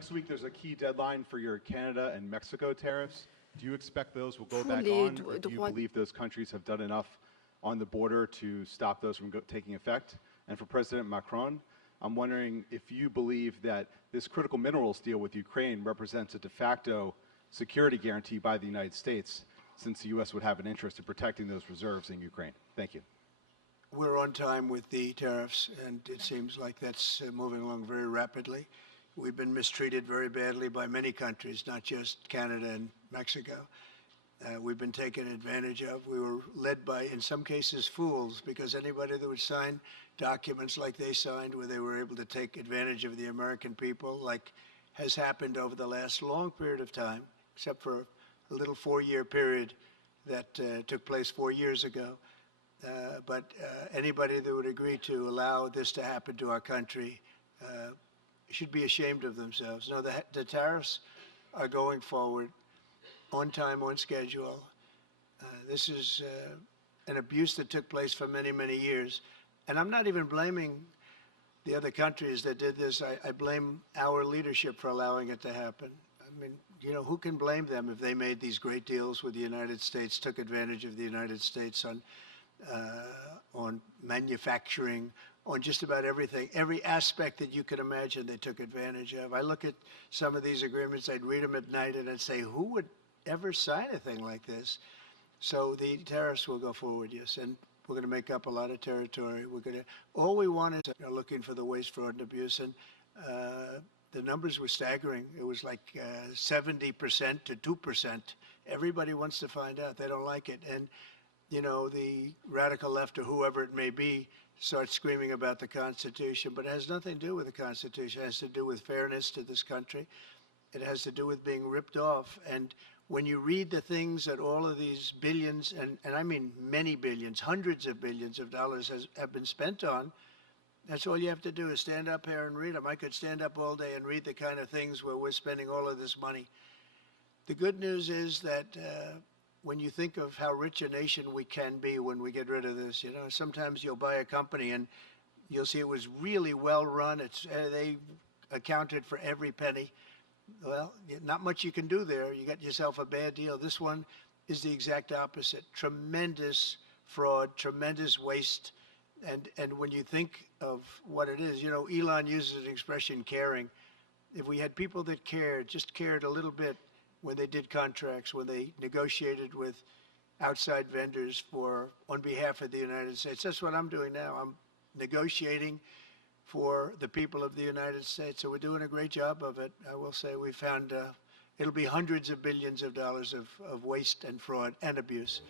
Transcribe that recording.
Next week, there's a key deadline for your Canada and Mexico tariffs. Do you expect those will go back on, or do you believe those countries have done enough on the border to stop those from taking effect? And for President Macron, I'm wondering if you believe that this critical minerals deal with Ukraine represents a de facto security guarantee by the United States, since the U.S. would have an interest in protecting those reserves in Ukraine. Thank you. We're on time with the tariffs, and it seems like that's moving along very rapidly. We've been mistreated very badly by many countries, not just Canada and Mexico. We've been taken advantage of. We were led by, in some cases, fools, because anybody that would sign documents like they signed, where they were able to take advantage of the American people, like has happened over the last long period of time, except for a little 4-year period that took place 4 years ago. But anybody that would agree to allow this to happen to our country should be ashamed of themselves. No, the tariffs are going forward on time, on schedule. This is an abuse that took place for many, many years. And I'm not even blaming the other countries that did this. I blame our leadership for allowing it to happen. I mean, you know, who can blame them if they made these great deals with the United States, took advantage of the United States on manufacturing, on just about everything. Every aspect that you could imagine they took advantage of. I look at some of these agreements, I'd read them at night, and I'd say, who would ever sign a thing like this? So the tariffs will go forward, yes, and we're going to make up a lot of territory. All we want is looking for the waste, fraud, and abuse, and the numbers were staggering. It was like 70% to 2%. Everybody wants to find out. They don't like it. And, you know, the radical left or whoever it may be starts screaming about the Constitution, but it has nothing to do with the Constitution. It has to do with fairness to this country. It has to do with being ripped off. And when you read the things that all of these billions, and I mean many billions, hundreds of billions of dollars have been spent on, that's all you have to do is stand up here and read them. I could stand up all day and read the kind of things where we're spending all of this money. The good news is that when you think of how rich a nation we can be when we get rid of this, you know, sometimes you'll buy a company and you'll see it was really well run. They accounted for every penny. Well, not much you can do there. You got yourself a bad deal. This one is the exact opposite. Tremendous fraud, tremendous waste. And when you think of what it is, you know, Elon uses an expression, caring. If we had people that cared, just cared a little bit when they did contracts, when they negotiated with outside vendors on behalf of the United States. That's what I'm doing now. I'm negotiating for the people of the United States. So we're doing a great job of it. I will say we found it'll be hundreds of billions of dollars of waste and fraud and abuse.